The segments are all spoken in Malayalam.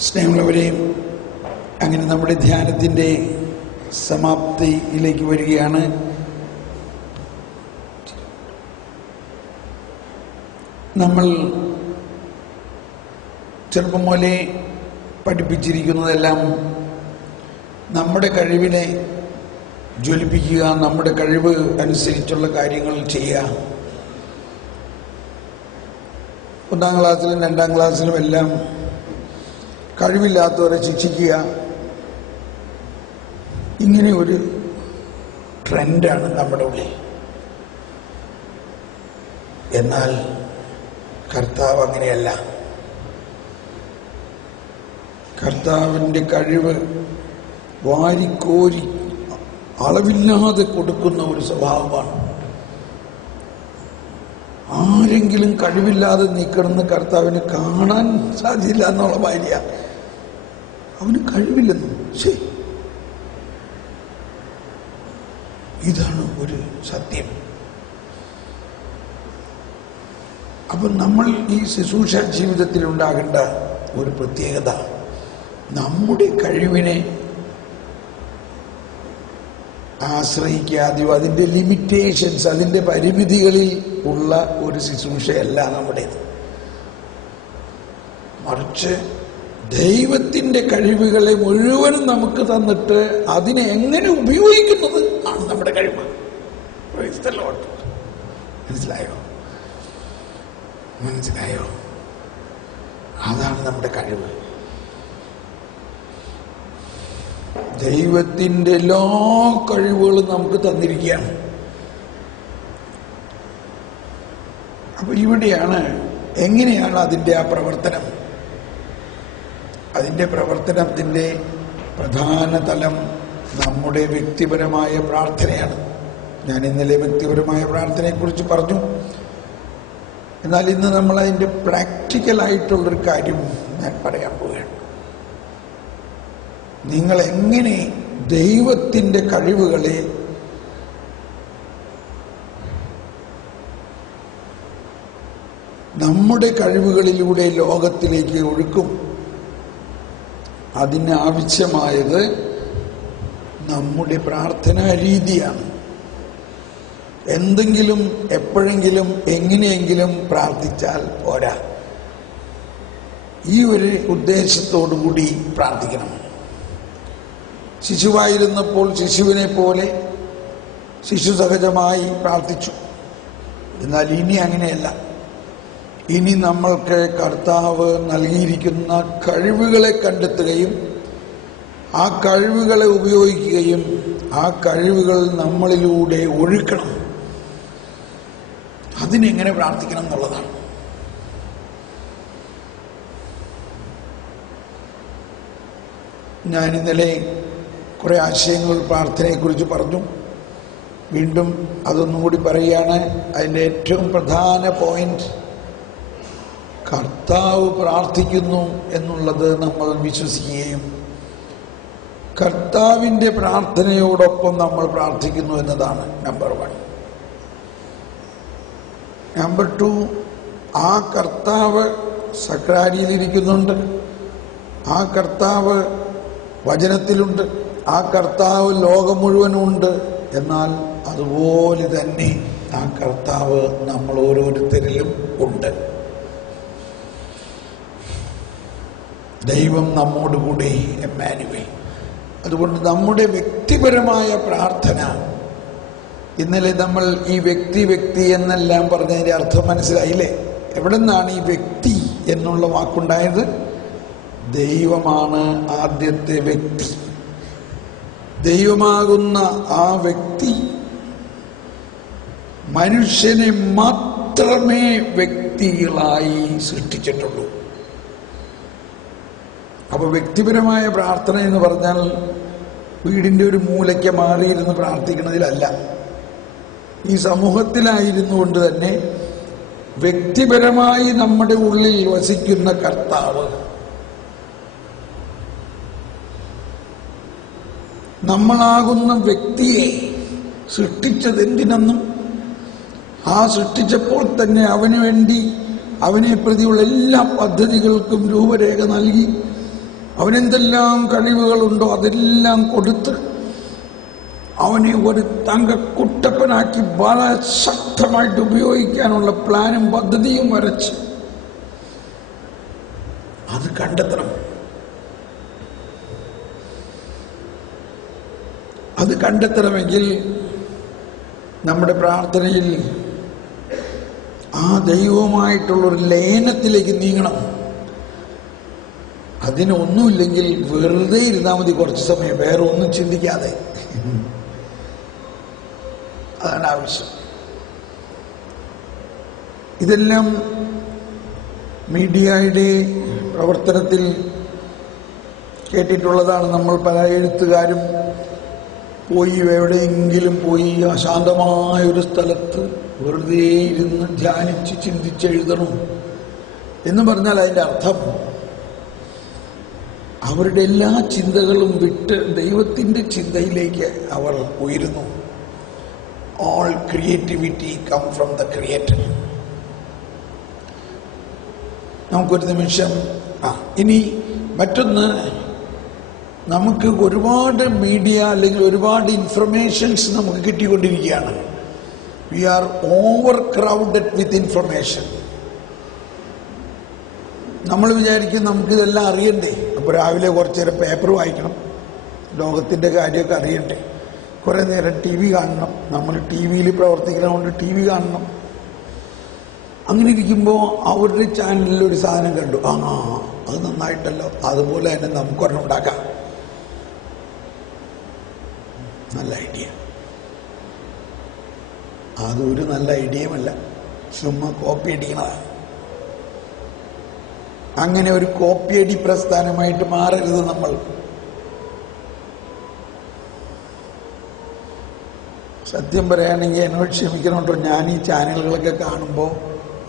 സ്നേഹമുള്ളവരെ, അങ്ങനെ നമ്മുടെ ധ്യാനത്തിൻ്റെ സമാപ്തിയിലേക്ക് വരികയാണ്. നമ്മൾ ചെറുപ്പം മുതലേ പഠിപ്പിച്ചിരിക്കുന്നതെല്ലാം നമ്മുടെ കഴിവിനെ ജ്വലിപ്പിക്കുക, നമ്മുടെ കഴിവ് അനുസരിച്ചുള്ള കാര്യങ്ങൾ ചെയ്യുക. 1-ാം ക്ലാസ്സിലും 2-ാം ക്ലാസ്സിലും എല്ലാം കഴിവില്ലാത്തവരെ ശിക്ഷിക്കുക. ഇങ്ങനെ ഒരു ട്രെൻഡാണ് നമ്മുടെ ഉള്ളിൽ. എന്നാൽ കർത്താവ് അങ്ങനെയല്ല. കർത്താവിൻ്റെ കഴിവ് വാരിക്കോരി അളവില്ലാതെ കൊടുക്കുന്ന ഒരു സ്വഭാവമാണ്. ആരെങ്കിലും കഴിവില്ലാതെ നീക്കണമെന്ന് കർത്താവിന് കാണാൻ സാധ്യമില്ല എന്നുള്ള ഭാര്യ. അവന് കഴിവില്ലെന്ന്. ശരി, ഇതാണ് ഒരു സത്യം. അപ്പം നമ്മൾ ഈ ശുശ്രൂഷ ജീവിതത്തിൽ ഉണ്ടാകേണ്ട ഒരു പ്രത്യേകത, നമ്മുടെ കഴിവിനെ ആശ്രയിക്കാതെയോ അതിൻ്റെ ലിമിറ്റേഷൻസ്, അതിൻ്റെ പരിമിതികളിൽ ഉള്ള ഒരു ശുശ്രൂഷയല്ല നമ്മുടേത്. മറിച്ച് ദൈവത്തിൻ്റെ കഴിവുകളെ മുഴുവനും നമുക്ക് തന്നിട്ട് അതിനെ എങ്ങനെ ഉപയോഗിക്കുന്നത് ആണ് നമ്മുടെ കഴിവ്. മനസ്സിലായോ? മനസ്സിലായോ? അതാണ് നമ്മുടെ കഴിവ്. ദൈവത്തിൻ്റെ എല്ലാ കഴിവുകളും നമുക്ക് തന്നിരിക്കുകയാണ്. അപ്പൊ ഇവിടെയാണ് എങ്ങനെയാണ് അതിൻ്റെ ആ പ്രവർത്തനം. അതിൻ്റെ പ്രവർത്തനത്തിൻ്റെ പ്രധാന തലം നമ്മുടെ വ്യക്തിപരമായ പ്രാർത്ഥനയാണ്. ഞാൻ ഇന്നലെ വ്യക്തിപരമായ പ്രാർത്ഥനയെക്കുറിച്ച് പറഞ്ഞു. എന്നാൽ ഇന്ന് നമ്മൾ അതിൻ്റെ പ്രാക്ടിക്കലായിട്ടുള്ളൊരു കാര്യം ഞാൻ പറയാൻ പോവുകയാണ്. നിങ്ങൾ എങ്ങനെ ദൈവത്തിൻ്റെ കഴിവുകളെ നമ്മുടെ കഴിവുകളിലൂടെ ലോകത്തിലേക്ക് ഒഴുക്കും. അതിനാവശ്യമായത് നമ്മുടെ പ്രാർത്ഥനാ രീതിയാണ്. എന്തെങ്കിലും എപ്പോഴെങ്കിലും എങ്ങനെയെങ്കിലും പ്രാർത്ഥിച്ചാൽ പോരാ. ഈ ഒരു ഉദ്ദേശത്തോടു കൂടി പ്രാർത്ഥിക്കണം. ശിശുവായിരുന്നപ്പോൾ ശിശുവിനെ പോലെ ശിശു സഹജമായി പ്രാർത്ഥിച്ചു. എന്നാൽ ഇനി അങ്ങനെയല്ല. ഇനി നമ്മൾക്ക് കർത്താവ് നൽകിയിരിക്കുന്ന കഴിവുകളെ കണ്ടെത്തുകയും ആ കഴിവുകളെ ഉപയോഗിക്കുകയും ആ കഴിവുകൾ നമ്മളിലൂടെ ഒഴുക്കണം. അതിനെങ്ങനെ പ്രാർത്ഥിക്കണം എന്നുള്ളതാണ്. ഞാൻ ഇന്നലെ കുറെ ആശയങ്ങൾ പ്രാർത്ഥനയെക്കുറിച്ച് പറഞ്ഞു. വീണ്ടും അതൊന്നും കൂടി പറയുകയാണ്. അതിൻ്റെ ഏറ്റവും പ്രധാന പോയിന്റ്, കർത്താവ് പ്രാർത്ഥിക്കുന്നു എന്നുള്ളത് നമ്മൾ വിശ്വസിക്കുകയും കർത്താവിൻ്റെ പ്രാർത്ഥനയോടൊപ്പം നമ്മൾ പ്രാർത്ഥിക്കുന്നു എന്നതാണ് നമ്പർ 1. നമ്പർ 2, ആ കർത്താവ് സക്രാരിയിലിരിക്കുന്നുണ്ട്, ആ കർത്താവ് വചനത്തിലുണ്ട്, ആ കർത്താവ് ലോകം മുഴുവനുമുണ്ട്. എന്നാൽ അതുപോലെ തന്നെ ആ കർത്താവ് നമ്മൾ ഓരോരുത്തരിലും ഉണ്ട്. ദൈവം നമ്മോടുകൂടി, എമ്മാനുവേൽ. അതുകൊണ്ട് നമ്മുടെ വ്യക്തിപരമായ പ്രാർത്ഥന, ഇന്നലെ നമ്മൾ ഈ വ്യക്തി എന്നെല്ലാം പറഞ്ഞതിൻ്റെ അർത്ഥം മനസ്സിലായില്ലേ? എവിടെ നിന്നാണ് ഈ വ്യക്തി എന്നുള്ള വാക്കുണ്ടായത്? ദൈവമാണ് ആദ്യത്തെ വ്യക്തി. ദൈവമാകുന്ന ആ വ്യക്തി മനുഷ്യനെ മാത്രമേ വ്യക്തികളായി സൃഷ്ടിച്ചിട്ടുള്ളൂ. അപ്പൊ വ്യക്തിപരമായ പ്രാർത്ഥന എന്ന് പറഞ്ഞാൽ വീടിൻ്റെ ഒരു മൂലയ്ക്ക് മാറിയിരുന്ന് പ്രാർത്ഥിക്കുന്നതിലല്ല. ഈ സമൂഹത്തിലായിരുന്നു കൊണ്ട് തന്നെ വ്യക്തിപരമായി നമ്മുടെ ഉള്ളിൽ വസിക്കുന്ന കർത്താവ് നമ്മളാകുന്ന വ്യക്തിയെ സൃഷ്ടിച്ചത് എന്തിനെന്നും ആ സൃഷ്ടിച്ചപ്പോൾ തന്നെ അവന് വേണ്ടി അവനെ പ്രതിയുള്ള എല്ലാ പദ്ധതികൾക്കും രൂപരേഖ നൽകി അവനെന്തെല്ലാം കഴിവുകളുണ്ടോ അതെല്ലാം കൊടുത്ത് അവനെ ഒരു തങ്കക്കുട്ടപ്പനാക്കി വളരെ ശക്തമായിട്ട് ഉപയോഗിക്കാനുള്ള പ്ലാനും പദ്ധതിയും വരച്ച് അത് കണ്ടെത്തണം. അത് കണ്ടെത്തണമെങ്കിൽ നമ്മുടെ പ്രാർത്ഥനയിൽ ആ ദൈവവുമായിട്ടുള്ളൊരു ലയനത്തിലേക്ക് നീങ്ങണം. അതിനൊന്നുമില്ലെങ്കിൽ വെറുതെ ഇരുന്നാൽ മതി കുറച്ച് സമയം, വേറെ ഒന്നും ചിന്തിക്കാതെ. അതാണ് ആവശ്യം. ഇതെല്ലാം മീഡിയയുടെ പ്രവർത്തനത്തിൽ കേട്ടിട്ടുള്ളതാണ്. നമ്മൾ പല എഴുത്തുകാരും പോയി എവിടെയെങ്കിലും പോയി അശാന്തമായൊരു സ്ഥലത്ത് വെറുതെ ഇരുന്ന് ധ്യാനിച്ച് ചിന്തിച്ചെഴുതണം എന്ന് പറഞ്ഞാൽ അതിൻ്റെ അർത്ഥം അവരുടെ എല്ലാ ചിന്തകളും വിട്ട് ദൈവത്തിൻ്റെ ചിന്തയിലേക്ക് അവർ ഉയരുന്നു. All creativity come from the creator. നമുക്കൊരു നിമിഷം ഇനി മറ്റൊന്ന്, നമുക്ക് ഒരുപാട് മീഡിയ അല്ലെങ്കിൽ ഒരുപാട് ഇൻഫർമേഷൻസ് നമുക്ക് കിട്ടിക്കൊണ്ടിരിക്കുകയാണ്. We are over crowded with information. നമ്മൾ വിചാരിക്കും നമുക്കിതെല്ലാം അറിയണ്ടേ, അപ്പോൾ രാവിലെ കുറച്ച് നേരം പേപ്പർ വായിക്കണം, ലോകത്തിൻ്റെ കാര്യമൊക്കെ അറിയണ്ടേ, കുറേ നേരം ടി വി കാണണം, നമ്മൾ ടി വിയിൽ പ്രവർത്തിക്കുന്നതുകൊണ്ട് ടി വി കാണണം. അങ്ങനെ ഇരിക്കുമ്പോൾ അവരുടെ ചാനലിൽ ഒരു സാധനം കണ്ടു, അത് നന്നായിട്ടല്ലോ, അതുപോലെ തന്നെ നമുക്കൊരെണ്ണം ഉണ്ടാക്കാം. നല്ല ഐഡിയ. അതൊരു നല്ല ഐഡിയമല്ല, ചുമ്മാ കോപ്പി അടിക്കണതാണ്. അങ്ങനെ ഒരു കോപ്പിയടി പ്രസ്ഥാനമായിട്ട് മാറരുത് നമ്മൾ. സത്യം പറയുകയാണെങ്കിൽ എന്നോട് ക്ഷമിക്കണോട്ടോ, ഞാൻ ഈ ചാനലുകളൊക്കെ കാണുമ്പോൾ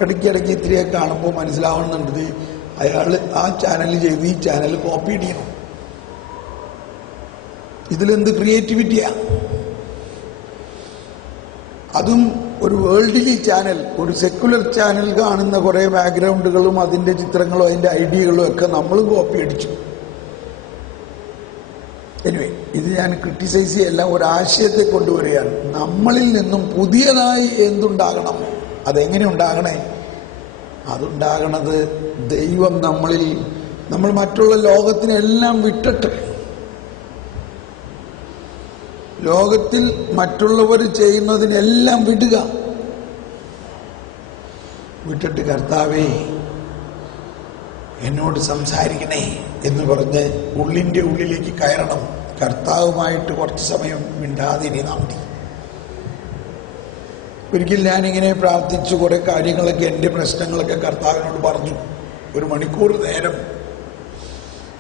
ഇടയ്ക്കിടയ്ക്ക് ഇത്രയൊക്കെ കാണുമ്പോൾ മനസ്സിലാവുന്നുണ്ട് അയാൾ ആ ചാനൽ ചെയ്ത് ഈ ചാനൽ കോപ്പി അടിക്കണം. ഇതിലെന്ത് ക്രിയേറ്റിവിറ്റിയാ? അതും ഒരു വേൾഡിലി ചാനൽ, ഒരു സെക്കുലർ ചാനൽ കാണുന്ന കുറേ ബാക്ക്ഗ്രൗണ്ടുകളും അതിൻ്റെ ചിത്രങ്ങളും അതിൻ്റെ ഐഡിയകളും ഒക്കെ നമ്മളും കോപ്പി അടിച്ചു. എനിവേ, ഇത് ഞാൻ ക്രിട്ടിസൈസ് ചെയ്യല്ല, ഒരാശയത്തെ കൊണ്ടുവരികയാണ്. നമ്മളിൽ നിന്നും പുതിയതായി എന്തുണ്ടാകണം? അതെങ്ങനെ ഉണ്ടാകണേ? അതുണ്ടാകണത് ദൈവം നമ്മളിൽ, നമ്മൾ മറ്റുള്ള ലോകത്തിനെല്ലാം വിട്ടിട്ട്, ലോകത്തിൽ മറ്റുള്ളവർ ചെയ്യുന്നതിനെല്ലാം വിടുക, വിട്ടിട്ട് കർത്താവേ എന്നോട് സംസാരിക്കണേ എന്ന് പറഞ്ഞ് ഉള്ളിൻ്റെ ഉള്ളിലേക്ക് കയറണം. കർത്താവുമായിട്ട് കുറച്ച് സമയം മിണ്ടാതിരുന്നാൽ മതി. ഒരിക്കൽ ഞാനിങ്ങനെ പ്രാർത്ഥിച്ചു, കുറേ കാര്യങ്ങളൊക്കെ, എൻ്റെ പ്രശ്നങ്ങളൊക്കെ കർത്താവിനോട് പറഞ്ഞു. 1 മണിക്കൂർ നേരം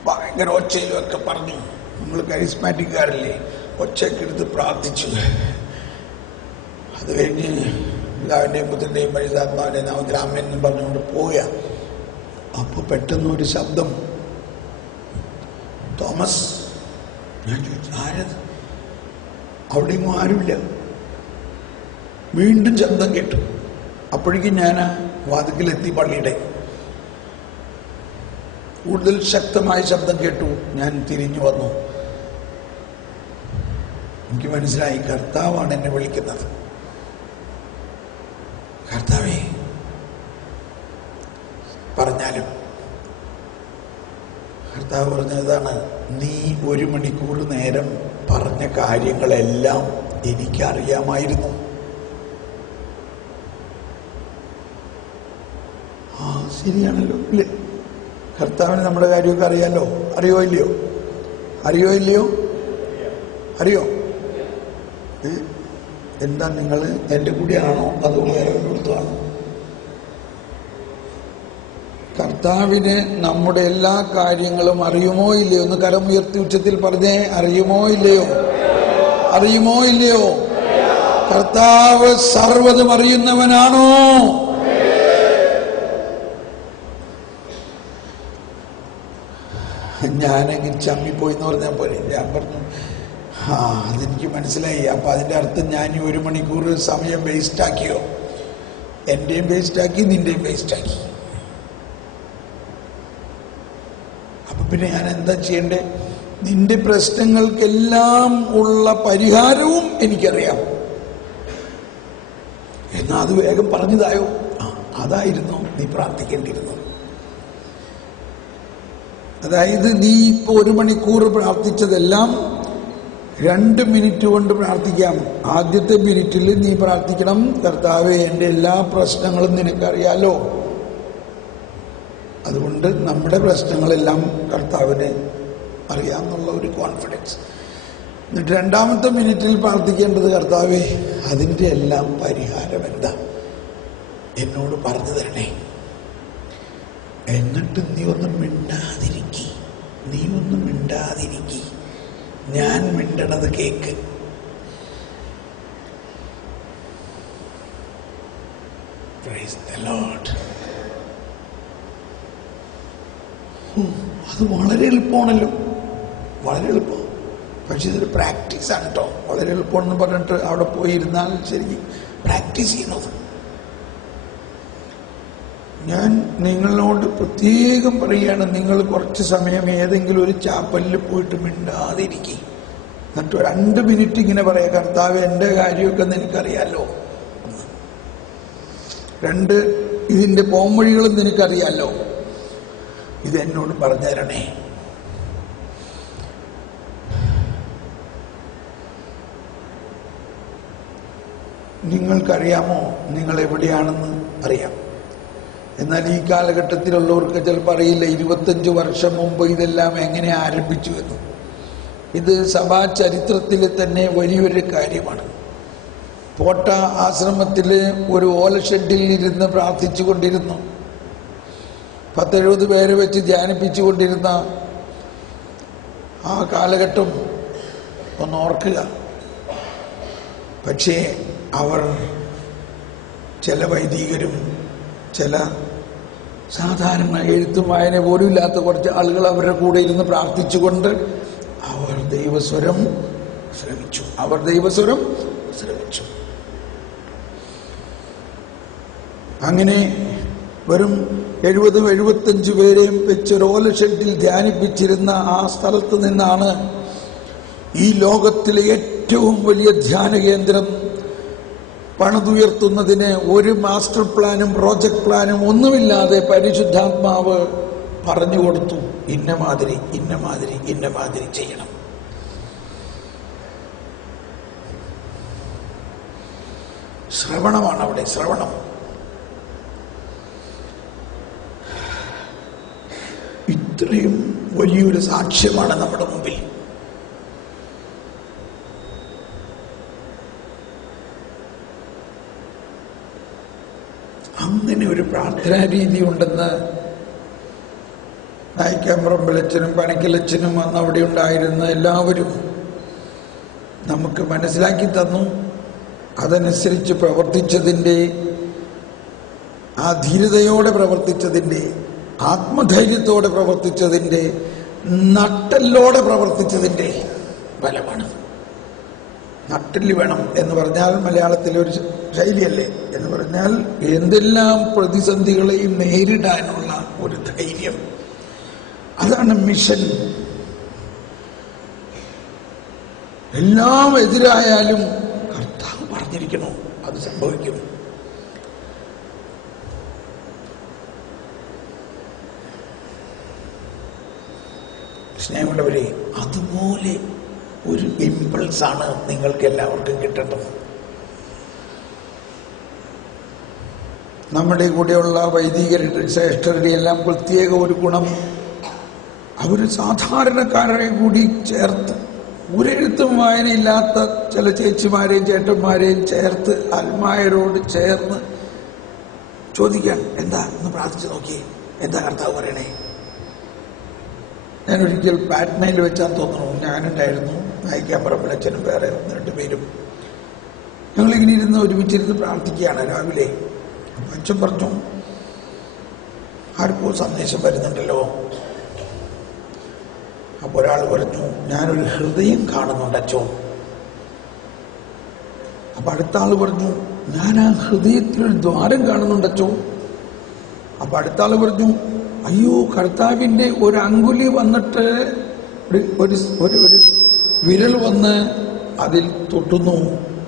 ഭയങ്കര ഒച്ചയിലും ഒക്കെ പറഞ്ഞു. നമ്മൾ കരിസ്മാറ്റിക്കാരല്ലേ, ഒച്ചയൊക്കെ എടുത്ത് പ്രാർത്ഥിച്ചു. അത് കഴിഞ്ഞ് പിതാവിൻ്റെയും പുത്രൻ്റെയും പരിശുദ്ധാത്മാവിൻ്റെയും നാമത്തിൽ ആമേൻ എന്നും പറഞ്ഞുകൊണ്ട് പോവുക. അപ്പോൾ പെട്ടെന്ന് ഒരു ശബ്ദം, തോമസ്. ഞാൻ ചോദിച്ചു, ആരത്? അവിടെയൊന്നും ആരുമില്ല. വീണ്ടും ശബ്ദം കേട്ടു. അപ്പോഴേക്കും ഞാൻ വാതിക്കലെത്തി, പള്ളിയുടെ കൂടുതൽ ശക്തമായ ശബ്ദം കേട്ടു. ഞാൻ തിരിഞ്ഞു വന്നു. എനിക്ക് മനസ്സിലായി, കർത്താവാണ് എന്നെ വിളിക്കുന്നത്. കർത്താവേ പറഞ്ഞാലും കർത്താവ് പറഞ്ഞതാണ്, നീ 1 മണിക്കൂർ നേരം പറഞ്ഞ കാര്യങ്ങളെല്ലാം എനിക്കറിയാമായിരുന്നു. ശരിയാണല്ലോ ഇല്ലേ? കർത്താവിന് നമ്മുടെ കാര്യമൊക്കെ അറിയാലോ. അറിയോ ഇല്ലയോ? അറിയോ ഇല്ലയോ? അറിയോ? എന്താ നിങ്ങൾ എൻ്റെ കൂടെയാണോ അതോ വേറെ ഒരിടത്താണോ? കർത്താവിന് നമ്മുടെ എല്ലാ കാര്യങ്ങളും അറിയുമോ ഇല്ലയോ? ഒന്ന് കരമുയർത്തി ഉച്ചത്തിൽ പറഞ്ഞേ, അറിയുമോ ഇല്ലയോ? അറിയുമോ ഇല്ലയോ? കർത്താവ് സർവ്വതും അറിയുന്നവനാണോ? ഞാനെങ്കിൽ ചമ്മിപ്പോയി എന്ന് പറഞ്ഞാൽ പോലെ. ഞാൻ പറഞ്ഞു, അതെനിക്ക് മനസ്സിലായി. അപ്പം അതിൻ്റെ അർത്ഥം ഞാൻ ഈ 1 മണിക്കൂർ സമയം വേസ്റ്റാക്കിയോ? എൻ്റെയും വേസ്റ്റാക്കി, നിൻ്റെയും വേസ്റ്റാക്കി. അപ്പൊ പിന്നെ ഞാൻ എന്താ ചെയ്യണ്ടേ? നിന്റെ പ്രശ്നങ്ങൾക്കെല്ലാം ഉള്ള പരിഹാരവും എനിക്കറിയാം. എന്നാ അത് വേഗം പറഞ്ഞതായോ? അതായിരുന്നു നീ പ്രാർത്ഥിക്കേണ്ടിയിരുന്നത്. അതായത് നീ ഇപ്പൊ 1 മണിക്കൂർ പ്രാർത്ഥിച്ചതെല്ലാം 2 മിനിറ്റ് കൊണ്ട് പ്രാർത്ഥിക്കാം. ആദ്യത്തെ മിനിറ്റിൽ നീ പ്രാർത്ഥിക്കണം, കർത്താവേ എൻ്റെ എല്ലാ പ്രശ്നങ്ങളും നിനക്കറിയാലോ, അതുകൊണ്ട് നമ്മുടെ പ്രശ്നങ്ങളെല്ലാം കർത്താവിന് അറിയാമെന്നുള്ള ഒരു കോൺഫിഡൻസ്. എന്നിട്ട് 2ാമത്തെ മിനിറ്റിൽ പ്രാർത്ഥിക്കേണ്ടത്, കർത്താവേ അതിൻ്റെ എല്ലാം പരിഹാരം എന്താ എന്നോട് പറഞ്ഞു തരണേ. എന്നിട്ട് നീ ഒന്നും മിണ്ടാതിരിക്കി, ഞാൻ മിണ്ടണത് കേക്ക്. Praise the Lord. അത് വളരെ എളുപ്പമാണല്ലോ, വളരെ എളുപ്പം. പക്ഷെ ഇതൊരു പ്രാക്ടീസാണ് കേട്ടോ. വളരെ എളുപ്പമെന്ന് പറഞ്ഞിട്ട് അവിടെ പോയിരുന്നാൽ ശരിക്കും പ്രാക്ടീസ് ചെയ്യണത്. ഞാൻ നിങ്ങളോട് പ്രത്യേകം പറയുകയാണ്, നിങ്ങൾ കുറച്ച് സമയം ഏതെങ്കിലും ഒരു ചാപ്പലിൽ പോയിട്ട് മിണ്ടാതിരിക്കുക. എന്നിട്ട് 2 മിനിറ്റ് ഇങ്ങനെ പറയാം, കർത്താവ് എൻ്റെ കാര്യമൊക്കെ നിനക്കറിയാലോ, 2 ഇതിൻ്റെ പോംവഴികളും നിനക്കറിയാലോ, ഇതെന്നോട് പറഞ്ഞു തരണേ. നിങ്ങൾക്കറിയാമോ നിങ്ങൾ എവിടെയാണെന്ന്? അറിയാം. എന്നാൽ ഈ കാലഘട്ടത്തിലുള്ളവർക്ക് ചിലപ്പോൾ അറിയില്ല 25 വർഷം മുമ്പ് ഇതെല്ലാം എങ്ങനെ ആരംഭിച്ചു എന്ന്. ഇത് സഭാ ചരിത്രത്തിലെ തന്നെ വലിയൊരു കാര്യമാണ്. പോട്ട ആശ്രമത്തിൽ ഒരു ഓലഷെഡിൽ ഇരുന്ന് പ്രാർത്ഥിച്ചു കൊണ്ടിരുന്നു. 10-70 പേരെ വെച്ച് ധ്യാനിപ്പിച്ചുകൊണ്ടിരുന്ന ആ കാലഘട്ടം ഒന്ന് ഓർക്കുക. പക്ഷേ അവർ ചില വൈദികരും ചില സാധാരണ എഴുത്തും വായന പോലും ഇല്ലാത്ത കുറച്ച് ആളുകൾ അവരുടെ കൂടെ ഇരുന്ന് പ്രാർത്ഥിച്ചുകൊണ്ട് അവർ ദൈവസ്വരം ശ്രമിച്ചു. അങ്ങനെ വെറും 70-75 പേരെയും വെച്ചൊരു ഓലഷെഡിൽ ധ്യാനിപ്പിച്ചിരുന്ന ആ സ്ഥലത്ത് നിന്നാണ് ഈ ലോകത്തിലെ ഏറ്റവും വലിയ ധ്യാന കേന്ദ്രം പണിതുയർത്തുന്നതിന് ഒരു മാസ്റ്റർ പ്ലാനും പ്രോജക്ട് പ്ലാനും ഒന്നുമില്ലാതെ പരിശുദ്ധാത്മാവ് പറഞ്ഞു കൊടുത്തു, ഇന്ന മാതിരി ചെയ്യണം. ശ്രവണമാണ് അവിടെ, ശ്രവണം. ഇത്രയും വലിയൊരു സാക്ഷ്യമാണ് നമ്മുടെ മുമ്പിൽ. അങ്ങനെ ഒരു പ്രാർത്ഥനാ രീതി ഉണ്ടെന്ന് നായിക്കാമ്പ്രമ്പലച്ചനും പനക്കലച്ചനും അന്ന് അവിടെ ഉണ്ടായിരുന്ന എല്ലാവരും നമുക്ക് മനസ്സിലാക്കി തന്നു. അതനുസരിച്ച് പ്രവർത്തിച്ചതിൻ്റെ, ആ ധീരതയോടെ പ്രവർത്തിച്ചതിൻ്റെ, ആത്മധൈര്യത്തോടെ പ്രവർത്തിച്ചതിൻ്റെ, നട്ടെല്ലോടെ പ്രവർത്തിച്ചതിൻ്റെ ഫലമാണ്. നട്ടെല്ല് വേണം എന്ന് പറഞ്ഞാൽ മലയാളത്തിലൊരു ശൈലിയല്ലേ, എന്ന് പറഞ്ഞാൽ എന്തെല്ലാം പ്രതിസന്ധികളെയും നേരിടാനുള്ള ഒരു ധൈര്യം. അതാണ് മിഷൻ. എല്ലാം എതിരായാലും കർത്താവ് പറഞ്ഞിരിക്കണോ അത് സംഭവിക്കും. സ്നേഹമുള്ളവരെ, അതുപോലെ ഒരു ഇമ്പൾസാണ് നിങ്ങൾക്ക് എല്ലാവർക്കും കിട്ടേണ്ടത്. നമ്മുടെ കൂടെയുള്ള വൈദികരുടെ ശ്രേഷ്ഠരുടെ എല്ലാം പ്രത്യേക ഒരു ഗുണം, അവർ സാധാരണക്കാരെ കൂടി ചേർത്ത്, ഒരെഴുത്തും വായനയില്ലാത്ത ചില ചേച്ചിമാരെയും ചേട്ടന്മാരെയും ചേർത്ത് ആത്മായരോട് ചേർന്ന് ചോദിക്കാൻ, എന്താ ഒന്ന് പ്രാർത്ഥിച്ചു നോക്കിയേ, എന്താ കർത്താവ് പറയണേ. ഞാനൊരിക്കൽ പാറ്റ്നയിൽ വെച്ചാന്ന് തോന്നുന്നു, ഞാനുണ്ടായിരുന്നു, നായിക്കാമ്പ്രമ്പലച്ചനും വേറെ 1-2 പേരും. ഞങ്ങളിങ്ങനെ ഇരുന്ന് ഒരുമിച്ചിരുന്ന് പ്രാർത്ഥിക്കുകയാണ് രാവിലെ. അച്ഛൻ പറഞ്ഞു, ആർക്കോ സന്ദേശം വരുന്നുണ്ടല്ലോ. അപ്പോൾ ഒരാൾ പറഞ്ഞു, ഞാനൊരു ഹൃദയം കാണുന്നുണ്ട് അച്ഛോ. അപ്പൊ അടുത്ത ആൾ പറഞ്ഞു, ഞാൻ ആ ഹൃദയത്തിലൊരു ദ്വാരം കാണുന്നുണ്ട് അച്ഛോ. അപ്പൊ അടുത്ത ആൾ പറഞ്ഞു, അയ്യോ, കർത്താവിൻ്റെ ഒരു അങ്കുലി വന്നിട്ട് ഒരു വിരൽ വന്ന് അതിൽ തൊട്ടുന്നു,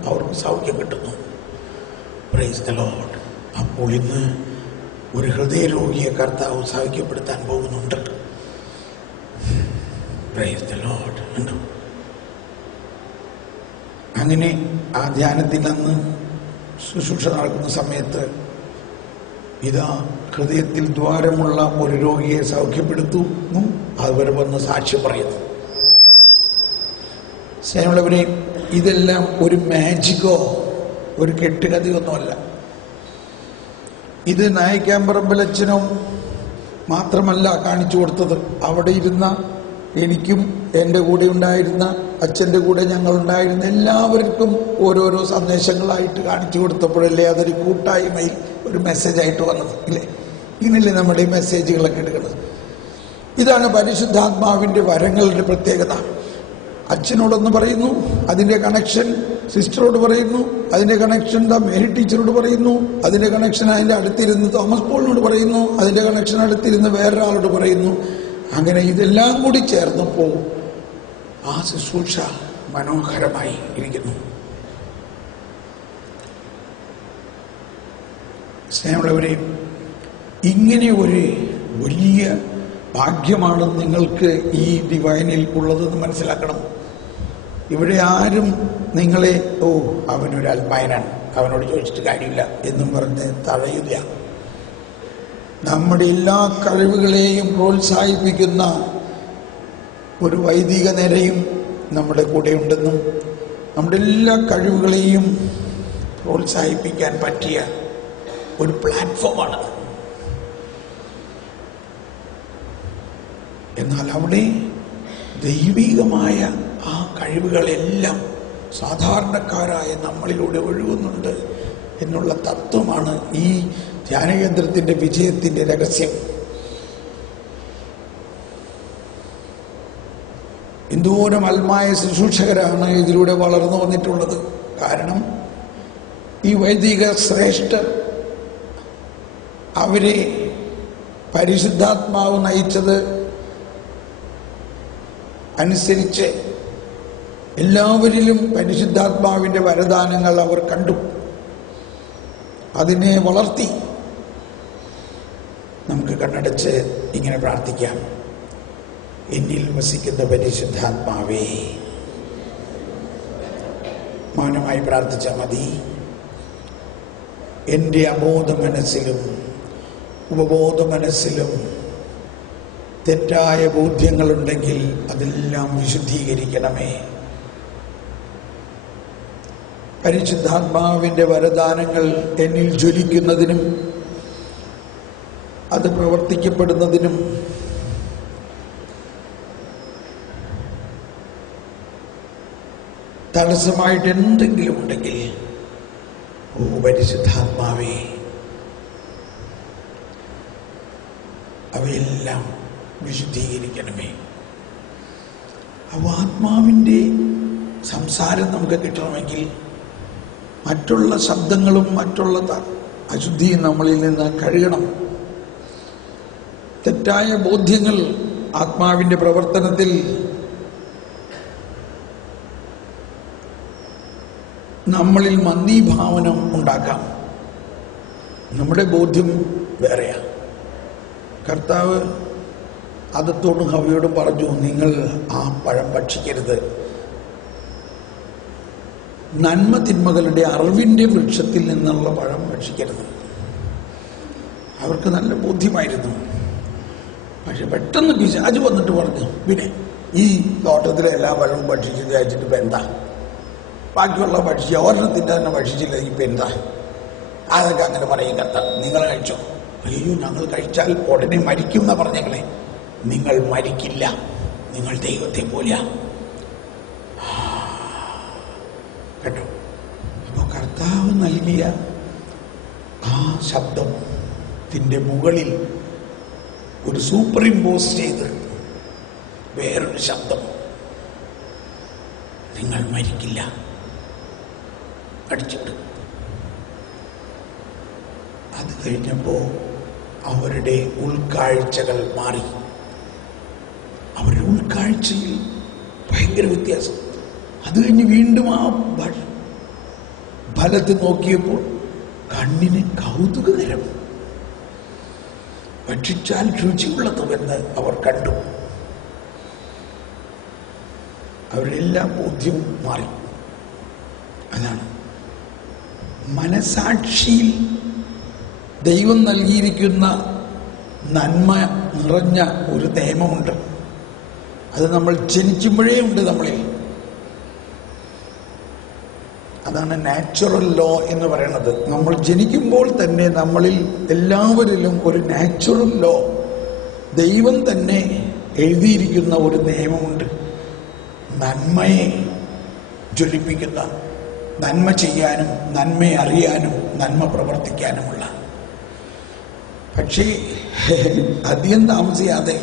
അവർക്ക് സൗഖ്യം കിട്ടുന്നു. Praise the Lord. അപ്പോൾ ഇന്ന് ഒരു ഹൃദയരോഗിയെ കർത്താവ് സൗഖ്യപ്പെടുത്താൻ പോകുന്നുണ്ട്. Praise the Lord. ഉണ്ടോ? അങ്ങനെ ആ ധ്യാനത്തിൽ അന്ന് ശുശ്രൂഷ നടക്കുന്ന സമയത്ത് ഇതാ ഹൃദയത്തിൽ ദ്വാരമുള്ള ഒരു രോഗിയെ സൗഖ്യപ്പെടുത്തുന്നു. അവർ വന്ന് സാക്ഷ്യം പറയുന്നു. സ്നേഹമുള്ളവരെ, ഇതെല്ലാം ഒരു മാജിക്കോ ഒരു കെട്ടുകഥയൊന്നുമല്ല. ഇത് നായിക്കാമ്പറമ്പലച്ഛനോ മാത്രമല്ല കാണിച്ചു കൊടുത്തത്. അവിടെ ഇരുന്ന എനിക്കും എൻ്റെ കൂടെ ഉണ്ടായിരുന്ന അച്ഛൻ്റെ കൂടെ ഞങ്ങളുണ്ടായിരുന്ന എല്ലാവർക്കും ഓരോരോ സന്ദേശങ്ങളായിട്ട് കാണിച്ചു കൊടുത്തപ്പോഴല്ലേ അതൊരു കൂട്ടായ്മയിൽ ഒരു മെസ്സേജായിട്ട് വന്നത്. ഇല്ലേ? ഇങ്ങനെയല്ലേ നമ്മുടെ ഈ മെസ്സേജുകളൊക്കെ എടുക്കുന്നത്. ഇതാണ് പരിശുദ്ധാത്മാവിൻ്റെ വരങ്ങളുടെ പ്രത്യേകത. അച്ഛനോടൊന്ന് പറയുന്നു, അതിൻ്റെ കണക്ഷൻ സിസ്റ്ററോട് പറയുന്നു, അതിൻ്റെ കണക്ഷൻ മേരി ടീച്ചറോട് പറയുന്നു, അതിൻ്റെ കണക്ഷൻ അതിൻ്റെ അടുത്തിരുന്ന് തോമസ് പോളിനോട് പറയുന്നു, അതിൻ്റെ കണക്ഷൻ അടുത്തിരുന്ന് വേറൊരാളോട് പറയുന്നു. അങ്ങനെ ഇതെല്ലാം കൂടി ചേർന്നപ്പോൾ ആ ശുശ്രൂഷ മനോഹരമായി ഇരിക്കുന്നു. സ്നേഹമുള്ളവരെ, ഇങ്ങനെ ഒരു വലിയ ഭാഗ്യമാണ് നിങ്ങൾക്ക് ഈ ഡിവൈനിൽ ഉള്ളതെന്ന് മനസ്സിലാക്കണം. ഇവിടെ ആരും നിങ്ങളെ അവനൊരു അൽമായനാണ്, അവനോട് ചോദിച്ചിട്ട് കാര്യമില്ല എന്നും പറഞ്ഞ് തടയില്ല. നമ്മുടെ എല്ലാ കഴിവുകളെയും പ്രോത്സാഹിപ്പിക്കുന്ന ഒരു വൈദിക നിരയും നമ്മുടെ കൂടെ ഉണ്ടെന്നും നമ്മുടെ എല്ലാ കഴിവുകളെയും പ്രോത്സാഹിപ്പിക്കാൻ പറ്റിയ ഒരു പ്ലാറ്റ്ഫോമാണ്. എന്നാൽ അവിടെ ദൈവികമായ ആ കഴിവുകളെല്ലാം സാധാരണക്കാരായ നമ്മളിലൂടെ ഒഴുകുന്നുണ്ട് എന്നുള്ള തത്വമാണ് ഈ ധ്യാനകേന്ദ്രത്തിൻ്റെ വിജയത്തിൻ്റെ രഹസ്യം. എന്തോരം അൽമായ ശുശ്രൂഷകരാണ് ഇതിലൂടെ വളർന്നു വന്നിട്ടുള്ളത്. കാരണം ഈ വൈദിക ശ്രേഷ്ഠർ അവരെ പരിശുദ്ധാത്മാവ് നയിച്ചത് അനുസരിച്ച് എല്ലാവരിലും പരിശുദ്ധാത്മാവിൻ്റെ വരദാനങ്ങൾ അവർ കണ്ടു, അതിനെ വളർത്തി. നമുക്ക് കണ്ണടച്ച് ഇങ്ങനെ പ്രാർത്ഥിക്കാം. എന്നിൽ വസിക്കുന്ന പരിശുദ്ധാത്മാവേ, മൗനമായി പ്രാർത്ഥിച്ചാൽ മതി. എൻ്റെ അബോധ മനസ്സിലും ഉപബോധ മനസ്സിലും തെറ്റായ ബോധ്യങ്ങളുണ്ടെങ്കിൽ അതെല്ലാം വിശുദ്ധീകരിക്കണമേ. പരിശുദ്ധാത്മാവിൻ്റെ വരദാനങ്ങൾ എന്നിൽ ജ്വലിക്കുന്നതിനും അത് പ്രവർത്തിക്കപ്പെടുന്നതിനും തടസ്സമായിട്ട് എന്തെങ്കിലും ഉണ്ടെങ്കിൽ പരിശുദ്ധാത്മാവേ അവയെല്ലാം വിശുദ്ധീകരിക്കണമേ. അപ്പോൾ ആത്മാവിൻ്റെ സംസാരം നമുക്ക് കിട്ടണമെങ്കിൽ മറ്റുള്ള ശബ്ദങ്ങളും മറ്റുള്ള അശുദ്ധിയും നമ്മളിൽ നിന്ന് കഴുകണം. തെറ്റായ ബോധ്യങ്ങൾ ആത്മാവിൻ്റെ പ്രവർത്തനത്തിൽ നമ്മളിൽ മന്ദീഭാവനം ഉണ്ടാക്കാം. നമ്മുടെ ബോധ്യം വേറെയാണ്. കർത്താവ് ആദത്തോടും ഹവ്വയോടും പറഞ്ഞു, നിങ്ങൾ ആ പഴം ഭക്ഷിക്കരുത്, നന്മ തിന്മകളുടെ അറിവിൻ്റെ വൃക്ഷത്തിൽ നിന്നുള്ള പഴം ഭക്ഷിക്കരുത്. അവർക്ക് നല്ല ബോധ്യമായിരുന്നു. പക്ഷെ പെട്ടെന്ന് പിശാച് വന്നിട്ട് പറഞ്ഞു, പിന്നെ ഈ തോട്ടത്തിലെ എല്ലാ പഴവും ഭക്ഷിച്ച് കഴിച്ചിട്ട് ഇപ്പം എന്താ, ബാക്കിയുള്ള ഭക്ഷിച്ച ഒരെണ്ണത്തിൻ്റെ തന്നെ ഭക്ഷിച്ചില്ല, ഇപ്പം എന്താ? അതൊക്കെ അങ്ങനെ പറയും കർത്താവ്. നിങ്ങൾ കഴിച്ചോ? അയ്യോ, ഞങ്ങൾ കഴിച്ചാൽ ഉടനെ മരിക്കും എന്നാ പറഞ്ഞേങ്ങളെ. നിങ്ങൾ മരിക്കില്ല, നിങ്ങൾ ദൈവത്തെ പോലെയാ കേട്ടോ. അപ്പോൾ കർത്താവ് നൽകിയ ആ ശബ്ദത്തിൻ്റെ മുകളിൽ ഒരു സൂപ്പർ ഇമ്പോസ് ചെയ്ത് വേറൊരു ശബ്ദം, നിങ്ങൾ മരിക്കില്ല, അടിച്ചിട്ട്. അത് കഴിഞ്ഞപ്പോൾ അവരുടെ ഉൾക്കാഴ്ചകൾ മാറി. അവരുടെ ഉൾക്കാഴ്ചയിൽ ഭയങ്കര വ്യത്യാസം. അത് കഴിഞ്ഞ് വീണ്ടും ആ ഫലത്തിൽ നോക്കിയപ്പോൾ കണ്ണിന് കൗതുകകരം, ഭക്ഷിച്ചാൽ രുചിയുള്ളതുമെന്ന് അവർ കണ്ടു. അവരുടെ എല്ലാ ബോധ്യവും മാറി. അതാണ് മനസാക്ഷിയിൽ ദൈവം നൽകിയിരിക്കുന്ന നന്മ നിറഞ്ഞ ഒരു നിയമമുണ്ട്. അത് നമ്മൾ ജനിക്കുമ്പോഴേ ഉണ്ട് നമ്മളിൽ. അതാണ് നാച്ചുറൽ ലോ എന്ന് പറയുന്നത്. നമ്മൾ ജനിക്കുമ്പോൾ തന്നെ നമ്മളിൽ എല്ലാവരിലും ഒരു നാച്ചുറൽ ലോ, ദൈവം തന്നെ എഴുതിയിരിക്കുന്ന ഒരു നിയമമുണ്ട്. നന്മയെ ജ്വലിപ്പിക്കുന്ന, നന്മ ചെയ്യാനും നന്മയെ അറിയാനും നന്മ പ്രവർത്തിക്കാനുമുള്ള. പക്ഷേ അധികം താമസിയാതെ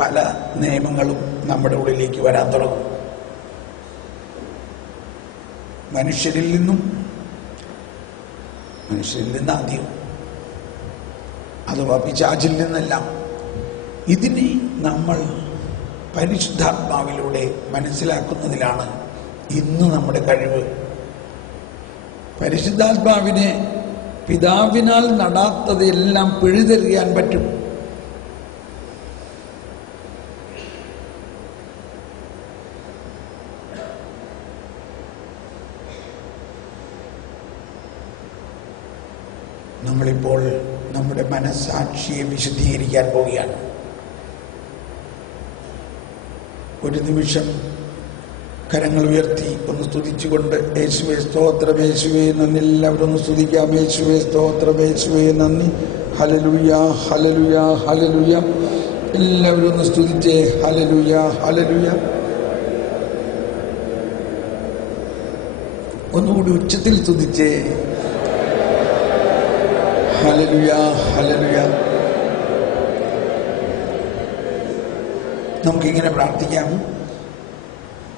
പല നിയമങ്ങളും നമ്മുടെ ഉള്ളിലേക്ക് വരാൻ തുടങ്ങും. മനുഷ്യരിൽ നിന്ന് ആദ്യം, അഥവാ പിശാചിൽ നിന്നെല്ലാം. ഇതിനെ നമ്മൾ പരിശുദ്ധാത്മാവിലൂടെ മനസ്സിലാക്കുന്നതിലാണ് ഇന്ന് നമ്മുടെ കഴിവ്. പരിശുദ്ധാത്മാവിനെ പിതാവിനാൽ നടാത്തതെല്ലാം പിഴുതെറിയാൻ പറ്റും. നമ്മളിപ്പോൾ നമ്മുടെ മനസ്സാക്ഷിയെ വിശുദ്ധീകരിക്കാൻ പോവുകയാണ്. ഒരു നിമിഷം കരങ്ങൾ ഉയർത്തി ഒന്ന് സ്തുതിച്ചുകൊണ്ട് യേശുവേ സ്തോത്രം, യേശുവേ നന്ദി. എല്ലാവരും ഒന്ന് സ്തുതിക്കാം. യേശുവേ സ്തോത്രം, യേശുവേ നന്ദി. ഹല്ലേലൂയ, ഹല്ലേലൂയ, ഹല്ലേലൂയ. എല്ലാവരും ഒന്ന് സ്തുതിച്ചേ. Hallelujah, hallelujah. ഒന്നുകൂടി ഉച്ചത്തിൽ സ്തുതിച്ചേ. Hallelujah, hallelujah. നമുക്കിങ്ങനെ പ്രാർത്ഥിക്കാം.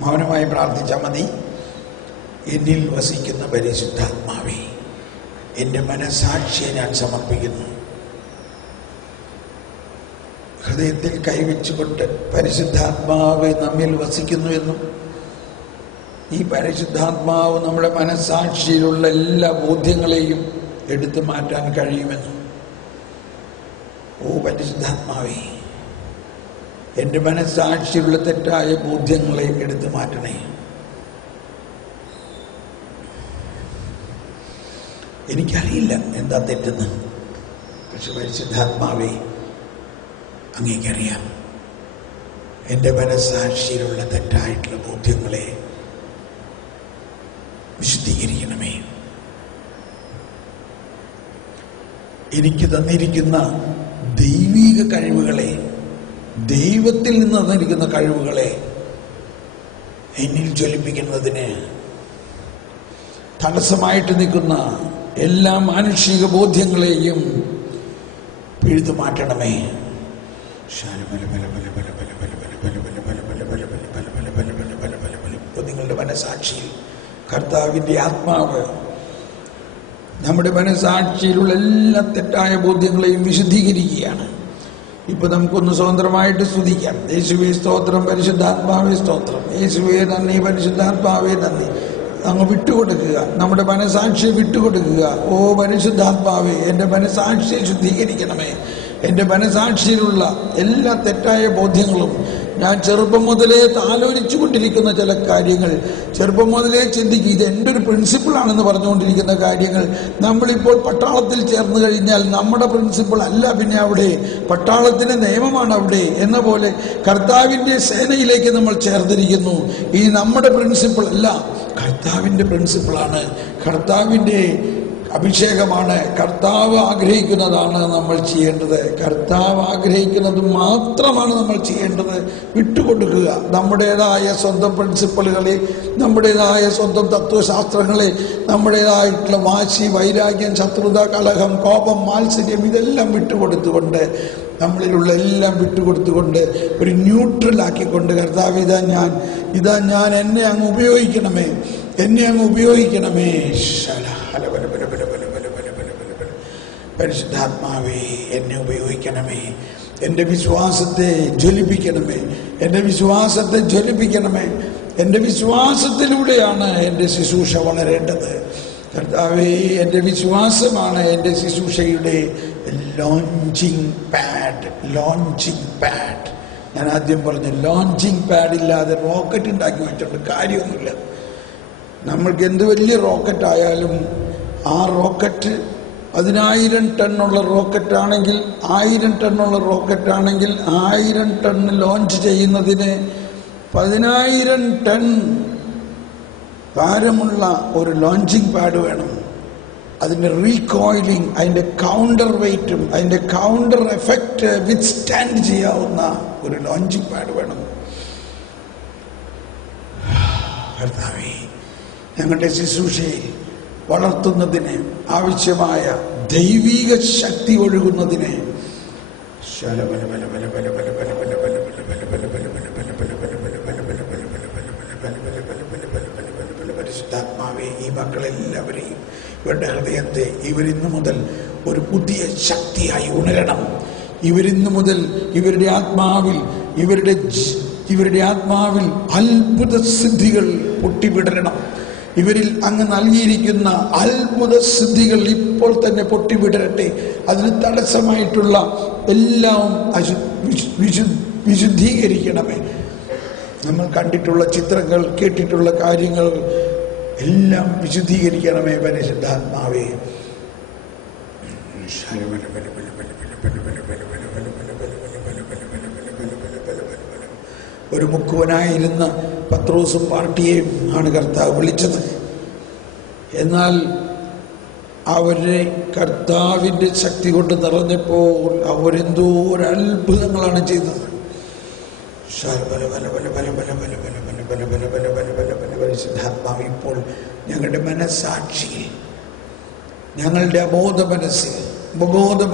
മൗനമായി പ്രാർത്ഥിച്ചാൽ മതി. എന്നിൽ വസിക്കുന്ന പരിശുദ്ധാത്മാവേ, എൻ്റെ മനസാക്ഷിയെ ഞാൻ സമർപ്പിക്കുന്നു. ഹൃദയത്തിൽ കൈവച്ചുകൊണ്ട് പരിശുദ്ധാത്മാവ് നമ്മിൽ വസിക്കുന്നുവെന്നും ഈ പരിശുദ്ധാത്മാവ് നമ്മുടെ മനസാക്ഷിയിലുള്ള എല്ലാ ബോധ്യങ്ങളെയും എടുത്തു മാറ്റാൻ കഴിയുമെന്നും. ഓ പരിശുദ്ധാത്മാവേ, എൻ്റെ മനസ്സാക്ഷിയിലുള്ള തെറ്റായ ബോധ്യങ്ങളെ എടുത്തു മാറ്റണേ. എനിക്കറിയില്ല എന്താ തെറ്റെന്ന്, പക്ഷെ പരിശുദ്ധാത്മാവേ അങ്ങേക്കറിയാം. എൻ്റെ മനസ്സാക്ഷിയിലുള്ള തെറ്റായിട്ടുള്ള ബോധ്യങ്ങളെ വിശുദ്ധീകരിക്കണമേ. എനിക്ക് തന്നിരിക്കുന്ന ദൈവിക കഴിവുകളെ, ദൈവത്തിൽ നിന്ന് തന്നിരിക്കുന്ന കഴിവുകളെ എന്നിൽ ജ്വലിപ്പിക്കുന്നതിന് തടസ്സമായിട്ട് നിൽക്കുന്ന എല്ലാ മാനുഷിക ബോധ്യങ്ങളെയും പിഴുതു മാറ്റണമേ. നിങ്ങളുടെ മനസാക്ഷിയിൽ കർത്താവിൻ്റെ ആത്മാവ് നമ്മുടെ മനസാക്ഷിയിലുള്ള എല്ലാ തെറ്റായ ബോധ്യങ്ങളെയും വിശുദ്ധീകരിക്കുകയാണ്. ഇപ്പൊ നമുക്കൊന്ന് സ്വതന്ത്രമായിട്ട് സ്തുതിക്കാം. യേശുവേ സ്തോത്രം, പരിശുദ്ധാത്മാവേ സ്തോത്രം, യേശുവേ നന്ദി, പരിശുദ്ധാത്മാവേ നന്ദി. അങ്ങ് വിട്ടുകൊടുക്കുക, നമ്മുടെ മനസാക്ഷിയെ വിട്ടുകൊടുക്കുക. ഓ പരിശുദ്ധാത്മാവേ, എൻ്റെ മനസാക്ഷിയെ ശുദ്ധീകരിക്കണമേ. എൻ്റെ മനസാക്ഷിയിലുള്ള എല്ലാ തെറ്റായ ബോധ്യങ്ങളും, ഞാൻ ചെറുപ്പം മുതലേ ആലോചിച്ചു കൊണ്ടിരിക്കുന്ന ചില കാര്യങ്ങൾ, ചെറുപ്പം മുതലേ ചിന്തിക്കും ഇത് എൻ്റെ ഒരു പ്രിൻസിപ്പിളാണെന്ന് പറഞ്ഞുകൊണ്ടിരിക്കുന്ന കാര്യങ്ങൾ, നമ്മളിപ്പോൾ പട്ടാളത്തിൽ ചേർന്ന് കഴിഞ്ഞാൽ നമ്മുടെ പ്രിൻസിപ്പിൾ അല്ല പിന്നെ അവിടെ, പട്ടാളത്തിൻ്റെ നിയമമാണ് അവിടെ എന്ന പോലെ കർത്താവിൻ്റെ സേനയിലേക്ക് നമ്മൾ ചേർന്നിരിക്കുന്നു. ഈ നമ്മുടെ പ്രിൻസിപ്പിൾ അല്ല, കർത്താവിൻ്റെ പ്രിൻസിപ്പിളാണ്, കർത്താവിൻ്റെ അഭിഷേകമാണ്. കർത്താവ് ആഗ്രഹിക്കുന്നതാണ് നമ്മൾ ചെയ്യേണ്ടത്. കർത്താവ് ആഗ്രഹിക്കുന്നത് മാത്രമാണ് നമ്മൾ ചെയ്യേണ്ടത്. വിട്ടുകൊടുക്കുക. നമ്മുടേതായ സ്വന്തം പ്രിൻസിപ്പലുകളെ, നമ്മുടേതായ സ്വന്തം തത്വശാസ്ത്രങ്ങളെ, നമ്മുടേതായിട്ടുള്ള വാശി, വൈരാഗ്യം, ശത്രുത, കലഹം, കോപം, മാത്സര്യം ഇതെല്ലാം വിട്ടുകൊടുത്തുകൊണ്ട്, നമ്മളിലുള്ള എല്ലാം വിട്ടുകൊടുത്തുകൊണ്ട് ഒരു ന്യൂട്രലാക്കിക്കൊണ്ട്, കർത്താവ് ഇതാ ഞാൻ എന്നെ അങ്ങ് ഉപയോഗിക്കണമേ, എന്നെ അങ്ങ് ഉപയോഗിക്കണമേ. പരിശുദ്ധാത്മാവേ, എന്നെ ഉപയോഗിക്കണമേ, എൻ്റെ വിശ്വാസത്തെ ജ്വലിപ്പിക്കണമേ, എൻ്റെ വിശ്വാസത്തെ ജ്വലിപ്പിക്കണമേ. എൻ്റെ വിശ്വാസത്തിലൂടെയാണ് എൻ്റെ ശുശ്രൂഷ വളരേണ്ടത്. കർത്താവേ, എൻ്റെ വിശ്വാസമാണ് എൻ്റെ ശുശ്രൂഷയുടെ ലോഞ്ചിങ് പാഡ്. Launching pad. ഞാൻ ആദ്യം പറഞ്ഞു, ലോഞ്ചിങ് പാഡ് ഇല്ലാതെ റോക്കറ്റ് ഉണ്ടാക്കി വെച്ചിട്ടുണ്ട് കാര്യമൊന്നുമില്ല. നമ്മൾക്ക് എന്ത് വലിയ റോക്കറ്റ് ആയാലും ആ റോക്കറ്റ് 10,000 ടണ്ണുള്ള റോക്കറ്റ് ആണെങ്കിൽ 1000 ടണ്ണുള്ള റോക്കറ്റ് ആണെങ്കിൽ 1000 ടണ്ണ് ലോഞ്ച് ചെയ്യുന്നതിന് 10,000 ടൺ ഭാരമുള്ള ഒരു ലോഞ്ചിങ് പാഡ് വേണം. അതിൻ്റെ റീകോയിലിംഗ്, അതിൻ്റെ കൗണ്ടർ വെയിറ്റും അതിൻ്റെ കൗണ്ടർ എഫക്റ്റ് വിത്ത്സ്റ്റാൻഡ് ചെയ്യാവുന്ന ഒരു ലോഞ്ചിങ് പാഡ് വേണം. കർത്താവേ, ഞങ്ങളുടെ ശുശ്രൂഷയെ വളർത്തുന്നതിന് ആവശ്യമായ ദൈവിക ശക്തി ഒഴുകുന്നതിന് പരിശുദ്ധാത്മാവേ, ഈ മക്കളെല്ലാവരെയും, ഇവരുടെ ഹൃദയത്തെ ഇവരിന്നു മുതൽ ഒരു പുതിയ ശക്തിയായി ഉണരണം. ഇവരിന്നു മുതൽ ഇവരുടെ ആത്മാവിൽ അത്ഭുത സിദ്ധികൾ പൊട്ടിവിടരണം. ഇവരിൽ അങ്ങ് നൽകിയിരിക്കുന്ന അത്ഭുത സിദ്ധികൾ ഇപ്പോൾ തന്നെ പൊട്ടിവിടരട്ടെ. അതിന് തടസ്സമായിട്ടുള്ള എല്ലാം വിശുദ്ധീകരിക്കണമേ. നമ്മൾ കണ്ടിട്ടുള്ള ചിത്രങ്ങൾ, കേട്ടിട്ടുള്ള കാര്യങ്ങൾ എല്ലാം വിശുദ്ധീകരിക്കണമേ പരിശുദ്ധാത്മാവേ. ഒരു മുക്കുവനായിരുന്ന പത്രോസും പാർട്ടിയെയും ആണ് കർത്താവ് വിളിച്ചത്. എന്നാൽ അവരെ കർത്താവിൻ്റെ ശക്തി കൊണ്ട് നിറഞ്ഞപ്പോൾ അവരെന്തോ ഒരു അത്ഭുതങ്ങളാണ് ചെയ്തത്. പരിശുദ്ധാത്മാവ് ഇപ്പോൾ ഞങ്ങളുടെ മനസ്സാക്ഷിയിൽ, ഞങ്ങളുടെ അബോധ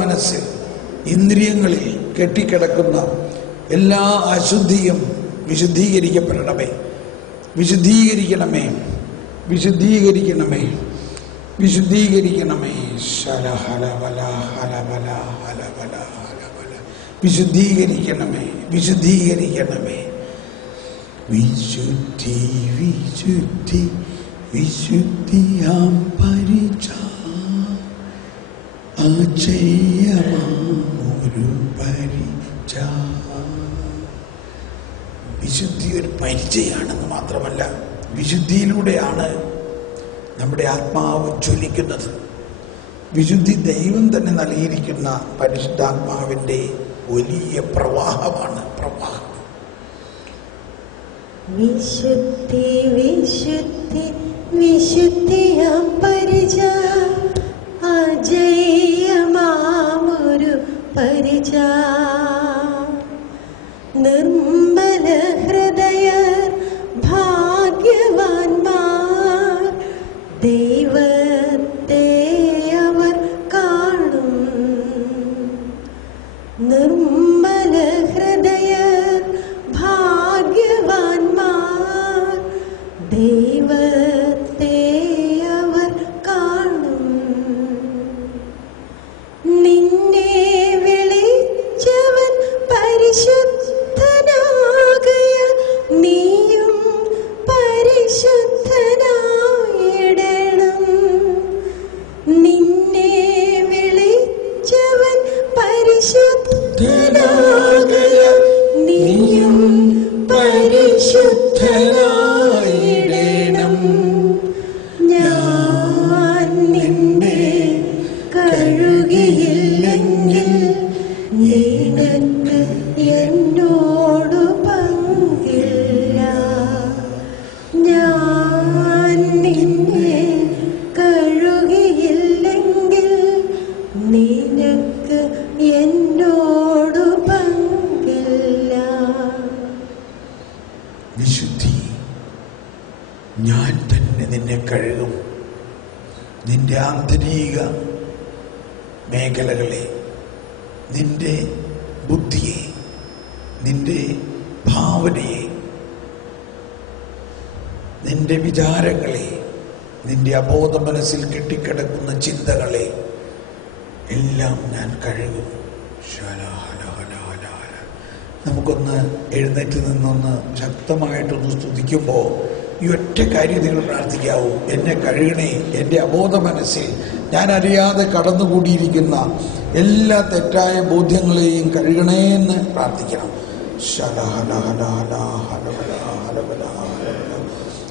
മനസ്സിൽ, ഇന്ദ്രിയങ്ങളിൽ കെട്ടിക്കിടക്കുന്ന എല്ലാ അശുദ്ധിയും വിശുദ്ധീകരിക്കപ്പെടണമേ. വിശുദ്ധീകരിക്കണമേ. വിശുദ്ധിയാം പരിച അജയ്യമാമൊരു പരിച. വിശുദ്ധി ഒരു പരിചയമാണെന്ന് മാത്രമല്ല, വിശുദ്ധിയിലൂടെയാണ് നമ്മുടെ ആത്മാവ് ജ്വലിക്കുന്നത്. വിശുദ്ധി ദൈവം തന്നെ നൽകിയിരിക്കുന്ന പരിശുദ്ധാത്മാവിൻ്റെ വലിയ പ്രവാഹമാണ്. വിശുദ്ധിയാം പരിച അജയ്യമാമൊരു പരിച. നിർമ്മല ഹൃദയർ ഭാഗ്യവാന്മാർ, ദൈവത്തെ അവർ കാണും. നിർമ്മല ഹൃദയർ ഭാഗ്യവാന്മാർ, ദൈവത്തെ അവർ കാണും. നിന്നെ വിളിച്ചവൻ പരിശുദ്ധനാകയ നീയും പരിശുദ്ധനായിടണം. നിന്നെ വിളിച്ചവൻ പരിശുദ്ധനാകയ നീയും പരിശുദ്ധനായിടണം. ഞാൻ നിന്നെ കഴുകിയില്ലെങ്കിൽ നിനക്ക് എന്നോട് പങ്കില്ല. ഞാൻ നിന്നെ കഴുകിയില്ലെങ്കിൽ നിനക്ക് എന്നോട് പങ്കില്ല. വിശുദ്ധി, ഞാൻ തന്നെ നിന്നെ കഴുകും. നിന്റെ ആന്തരിക മേഖലകളെ, നിന്റെ ബുദ്ധിയെ, നിന്റെ ഭാവനയെ, നിന്റെ വിചാരങ്ങളെ, നിന്റെ അബോധ മനസ്സിൽ കെട്ടിക്കിടക്കുന്ന ചിന്തകളെ എല്ലാം ഞാൻ കഴുകും. നമുക്കൊന്ന് എഴുന്നേറ്റ് നിന്നൊന്ന് ശക്തമായിട്ടൊന്ന് സ്തുതിക്കുമ്പോൾ ഈ ഒറ്റ കാര്യം നിങ്ങൾ പ്രാർത്ഥിക്കാവൂ. എന്നെ കഴുകണേ, എൻ്റെ അബോധ മനസ്സിൽ ഞാൻ അറിയാതെ കടന്നുകൂടിയിരിക്കുന്ന എല്ലാ തെറ്റായ ബോധ്യങ്ങളെയും കഴുകണേ എന്ന് പ്രാർത്ഥിക്കണം.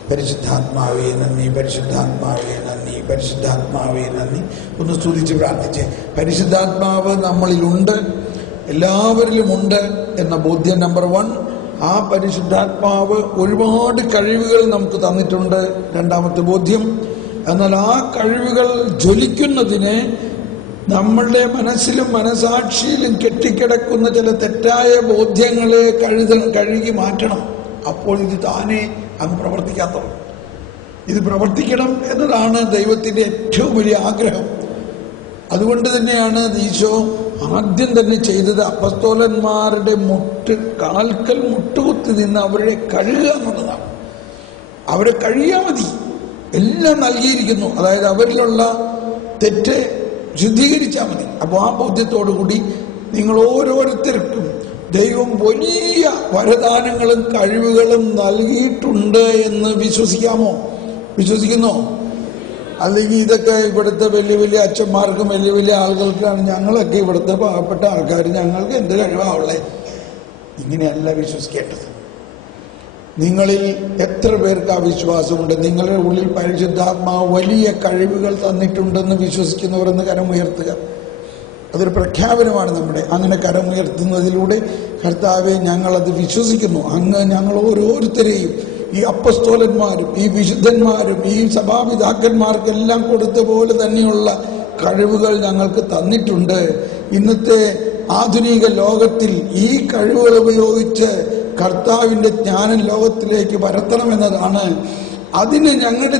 പരിശുദ്ധാത്മാവേ നന്ദി, പരിശുദ്ധാത്മാവേ നന്ദി, പരിശുദ്ധാത്മാവേ നന്ദി. ഒന്ന് സ്തുതിച്ച് പ്രാർത്ഥിച്ച്. പരിശുദ്ധാത്മാവ് നമ്മളിലുണ്ട്, എല്ലാവരിലുമുണ്ട് എന്ന ബോധ്യം നമ്പർ 1. ആ പരിശുദ്ധാത്മാവ് ഒരുപാട് കഴിവുകൾ നമുക്ക് തന്നിട്ടുണ്ട്, രണ്ടാമത്തെ ബോധ്യം. എന്നാൽ ആ കഴിവുകൾ ജ്വലിക്കുന്നതിന് നമ്മളുടെ മനസ്സിലും മനസാക്ഷിയിലും കെട്ടിക്കിടക്കുന്ന ചില തെറ്റായ ബോധ്യങ്ങളെ കഴുകി മാറ്റണം. അപ്പോൾ ഇത് താനെ അങ്ങ് പ്രവർത്തിക്കാത്തത്. ഇത് പ്രവർത്തിക്കണം എന്നതാണ് ദൈവത്തിൻ്റെ ഏറ്റവും വലിയ ആഗ്രഹം. അതുകൊണ്ട് തന്നെയാണ് ഈശോ ആദ്യം തന്നെ ചെയ്തത് അപ്പസ്തോലന്മാരുടെ കാൽക്കൽ മുട്ടുകുത്തി നിന്ന് അവരെ കഴുകുക എന്നുള്ളതാണ്. അവരെ കഴുകിയാൽ മതി, എല്ലാം നൽകിയിരിക്കുന്നു. അതായത് അവരിലുള്ള തെറ്റ് ശുദ്ധീകരിച്ചാൽ മതി. അപ്പോൾ ആ ബോധ്യത്തോടുകൂടി നിങ്ങൾ ഓരോരുത്തർക്കും ദൈവം വലിയ വരദാനങ്ങളും കഴിവുകളും നൽകിയിട്ടുണ്ട് എന്ന് വിശ്വസിക്കാമോ? വിശ്വസിക്കുന്നോ? അല്ലെങ്കിൽ ഇതൊക്കെ ഇവിടുത്തെ വലിയ വലിയ അച്ഛന്മാർക്കും വലിയ വലിയ ആളുകൾക്കാണ്, ഞങ്ങളൊക്കെ ഇവിടുത്തെ പാവപ്പെട്ട ആൾക്കാർ, ഞങ്ങൾക്ക് എന്ത് കഴിവാവുള്ളേ? ഇങ്ങനെയല്ല വിശ്വസിക്കേണ്ടത്. നിങ്ങളിൽ എത്ര പേർക്ക് ആ വിശ്വാസമുണ്ട്? നിങ്ങളുടെ ഉള്ളിൽ പരിശുദ്ധാത്മാവ് വലിയ കഴിവുകൾ തന്നിട്ടുണ്ടെന്ന് വിശ്വസിക്കുന്നവരെന്ന് കരമുയർത്തുക. അതൊരു പ്രഖ്യാപനമാണ് നമ്മുടെ. അങ്ങനെ കരമുയർത്തുന്നതിലൂടെ കർത്താവെ ഞങ്ങളത് വിശ്വസിക്കുന്നു. അങ്ങ് ഞങ്ങൾ ഓരോരുത്തരെയും, ഈ അപ്പസ്തോലന്മാരും ഈ വിശുദ്ധന്മാരും ഈ സഭാപിതാക്കന്മാർക്കെല്ലാം കൊടുത്ത പോലെ തന്നെയുള്ള കഴിവുകൾ ഞങ്ങൾക്ക് തന്നിട്ടുണ്ട്. ഇന്നത്തെ ആധുനിക ലോകത്തിൽ ഈ കഴിവുകൾ ഉപയോഗിച്ച് കർത്താവിൻ്റെ ജ്ഞാനം ലോകത്തിലേക്ക് പരത്തണമെന്നതാണ്. അതിന് ഞങ്ങളുടെ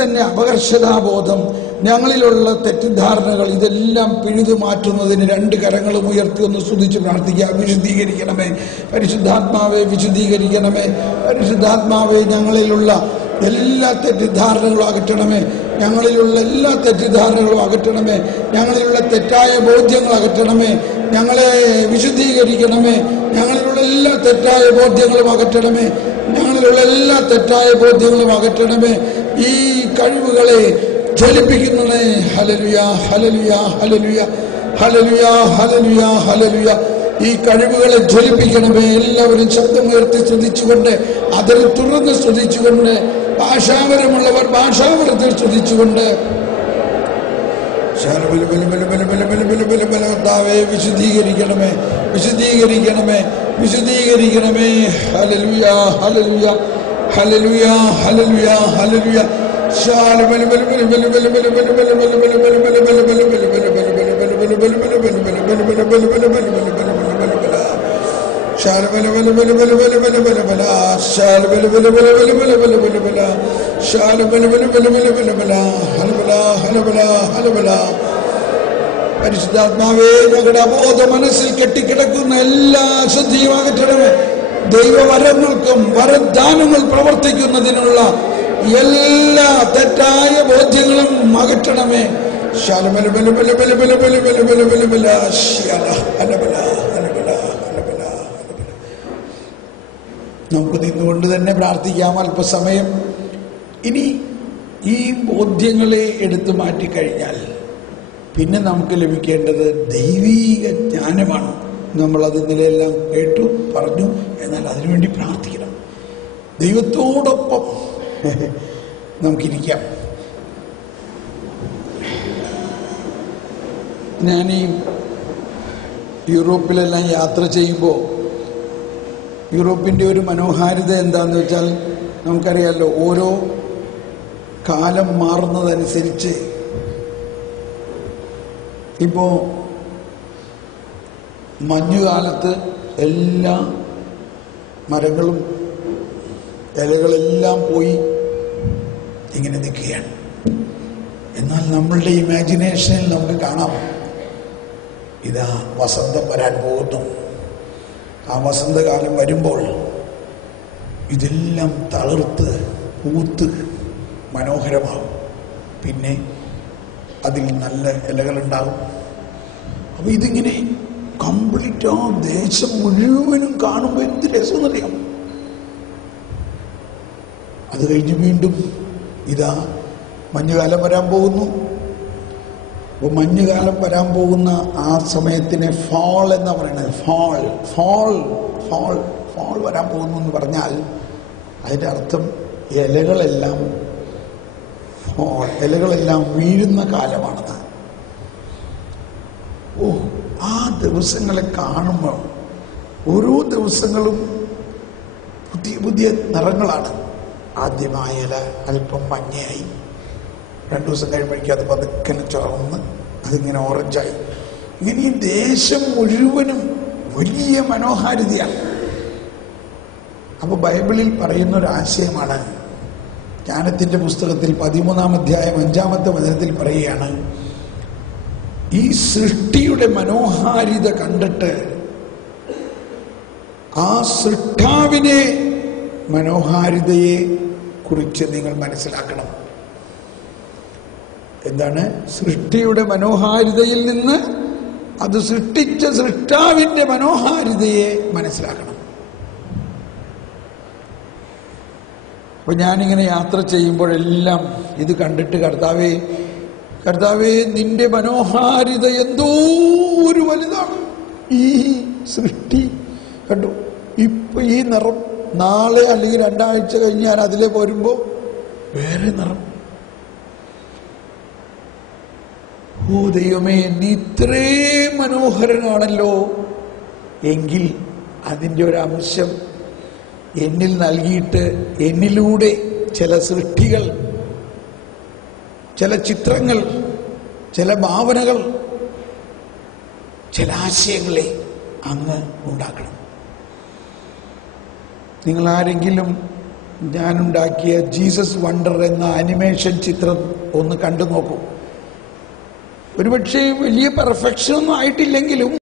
തന്നെ അപകർഷതാബോധം, ഞങ്ങളിലുള്ള തെറ്റിദ്ധാരണകൾ, ഇതെല്ലാം പിഴുതു മാറ്റുന്നതിന് 2 കരങ്ങളും ഉയർത്തി ഒന്ന് സ്തുതിച്ച് പ്രാർത്ഥിക്കുക. വിശുദ്ധീകരിക്കണമേ പരിശുദ്ധാത്മാവെ, വിശുദ്ധീകരിക്കണമേ പരിശുദ്ധാത്മാവെ. ഞങ്ങളിലുള്ള എല്ലാ തെറ്റിദ്ധാരണകളും അകറ്റണമേ, ഞങ്ങളിലുള്ള എല്ലാ തെറ്റിദ്ധാരണകളും അകറ്റണമേ, ഞങ്ങളിലുള്ള തെറ്റായ ബോധ്യങ്ങൾ അകറ്റണമേ, ഞങ്ങളെ വിശുദ്ധീകരിക്കണമേ, ഞങ്ങളിലുള്ള എല്ലാ തെറ്റായ ബോധ്യങ്ങളും അകറ്റണമേ, ഞങ്ങളിലുള്ള എല്ലാ തെറ്റായ ബോധ്യങ്ങളും അകറ്റണമേ. ഈ കഴിവുകളെ ജ്വലിപ്പിക്കുന്നേ. ഹല്ലേലൂയ, ഹല്ലേലൂയ, ഹല്ലേലൂയ, ഹല്ലേലൂയ, ഹല്ലേലൂയ, ഹല്ലേലൂയ. ഈ കഴിവുകളെ ജ്വലിപ്പിക്കണമേ. എല്ലാവരും ശബ്ദമുയർത്തി സ്തുതിച്ചുകൊണ്ട്, അതിൽ തുറന്ന് സ്തുതിച്ചുകൊണ്ട്, ഭാഷാപരമുള്ളവർ ഭാഷാപരത്തിൽ സ്തുതിച്ചുകൊണ്ട് വിശുദ്ധീകരിക്കണമേ, വിശുദ്ധീകരിക്കണമേ, വിശുദ്ധീകരിക്കണമേ. ഹല്ലേലൂയ, ഹല്ലേലൂയ, ഹല്ലേലൂയ, ഹല്ലേലൂയ, ഹല്ലേലൂയ. പരിശുദ്ധാത്മാവേ, ഞങ്ങളുടെ അബോധ മനസ്സിൽ കെട്ടിക്കിടക്കുന്ന എല്ലാ അശുദ്ധിയും അകറ്റണമേ. ദൈവവരങ്ങൾക്കും വരദാനങ്ങൾ പ്രവർത്തിക്കുന്നതിനുള്ള എല്ലാ തെറ്റായ ബോധ്യങ്ങളും അകറ്റണമേ. നമുക്ക് നിന്നുകൊണ്ട് തന്നെ പ്രാർത്ഥിക്കാം അല്പസമയം. ഇനി ഈ ബോധ്യങ്ങളെ എടുത്തു മാറ്റിക്കഴിഞ്ഞാൽ പിന്നെ നമുക്ക് ലഭിക്കേണ്ടത് ദൈവീക ജ്ഞാനമാണ്. നമ്മളത് നിലയെല്ലാം കേട്ടു പറഞ്ഞു. എന്നാൽ അതിനുവേണ്ടി പ്രാർത്ഥിക്കണം. ദൈവത്തോടൊപ്പം നമുക്കിരിക്കാം. ഞാൻ ഈ യൂറോപ്പിലെല്ലാം യാത്ര ചെയ്യുമ്പോൾ യൂറോപ്പിൻ്റെ ഒരു മനോഹാരിത എന്താണെന്ന് വെച്ചാൽ, നമുക്കറിയാമല്ലോ, ഓരോ കാലം മാറുന്നതനുസരിച്ച് ഇപ്പോൾ മഞ്ഞുകാലത്ത് എല്ലാ മരങ്ങളും ഇലകളെല്ലാം പോയി ഇങ്ങനെ നിൽക്കുകയാണ്. എന്നാൽ നമ്മളുടെ ഇമാജിനേഷനിൽ നമുക്ക് കാണാം, ഇതാ വസന്തം വരാൻ പോകുന്നു. ആ വസന്തകാലം വരുമ്പോൾ ഇതെല്ലാം തളിർത്ത് പൂത്ത് മനോഹരമാകും. പിന്നെ അതിൽ നല്ല ഇലകളുണ്ടാകും. അപ്പൊ ഇതിങ്ങനെ കംപ്ലീറ്റ് ആ ദേശം മുഴുവനും കാണുമ്പോൾ എന്ത് രസമെന്നറിയാം. അത് കഴിഞ്ഞ് വീണ്ടും ഇതാ മഞ്ഞുകാലം വരാൻ പോകുന്നു. അപ്പോൾ മഞ്ഞുകാലം വരാൻ പോകുന്ന ആ സമയത്തിനെ ഫാൾ എന്നാ പറയുന്നത്. ഫാൾ ഫാൾ ഫാൾ ഫാൾ വരാൻ പോകുന്നു എന്ന് പറഞ്ഞാൽ അതിൻ്റെ അർത്ഥം ഇലകളെല്ലാം ഫാൾ, ഇലകളെല്ലാം വീഴുന്ന കാലമാണെന്ന്. ഓ, ആ ദിവസങ്ങളെ കാണുമ്പോൾ ഓരോ ദിവസങ്ങളും പുതിയ പുതിയ നിറങ്ങളാണ്. ആദ്യമായ ഇല അല്പം മഞ്ഞയായി, 2 ദിവസം കഴിയുമ്പോഴേക്കും അത് പതുക്കനെ ചുവന്ന് അതിങ്ങനെ ഓറഞ്ചായി. ഇങ്ങനെ ഈ ദേശം മുഴുവനും വലിയ മനോഹാരിതയാണ്. അപ്പൊ ബൈബിളിൽ പറയുന്ന ഒരു ആശയമാണ്, ജ്ഞാനത്തിന്റെ പുസ്തകത്തിൽ 13-ാം അധ്യായം 5-ാമത്തെ വചനത്തിൽ പറയുകയാണ്, ഈ സൃഷ്ടിയുടെ മനോഹാരിത കണ്ടിട്ട് ആ സൃഷ്ടാവിനെ മനോഹാരിതയെ കുറിച്ച് നിങ്ങൾ മനസ്സിലാക്കണം. എന്താണ്? സൃഷ്ടിയുടെ മനോഹാരിതയിൽ നിന്ന് അത് സൃഷ്ടിച്ച സൃഷ്ടാവിന്റെ മനോഹാരിതയെ മനസ്സിലാക്കണം. അപ്പൊ ഞാനിങ്ങനെ യാത്ര ചെയ്യുമ്പോഴെല്ലാം ഇത് കണ്ടിട്ട് കർത്താവേ കർത്താവേ നിന്റെ മനോഹാരിത എന്തോ ഒരു വലുതാണ്. ഈ സൃഷ്ടി കണ്ടു, ഇപ്പൊ ഈ നിറം, നാളെ അല്ലെങ്കിൽ 2 ആഴ്ച കഴിഞ്ഞ് ഞാൻ അതിലെ പോരുമ്പോ വേറെ നിറം. ഓ ദൈവമേ, നീ ഇത്രയും മനോഹരനാണല്ലോ എങ്കിൽ അതിൻ്റെ ഒരു അംശം എന്നിൽ നൽകിയിട്ട് എന്നിലൂടെ ചില സൃഷ്ടികൾ, ചില ചിത്രങ്ങൾ, ചില ഭാവനകൾ, ചില ആശയങ്ങളെ അങ്ങ് ഉണ്ടാക്കണം. നിങ്ങൾ ആരെങ്കിലും ഞാനുണ്ടാക്കിയ ജീസസ് വണ്ടർ എന്ന ആനിമേഷൻ ചിത്രം ഒന്ന് കണ്ടു നോക്കൂ. ഒരുപക്ഷെ വലിയ പെർഫെക്ഷൻ ഒന്നും ആയിട്ടില്ലെങ്കിലും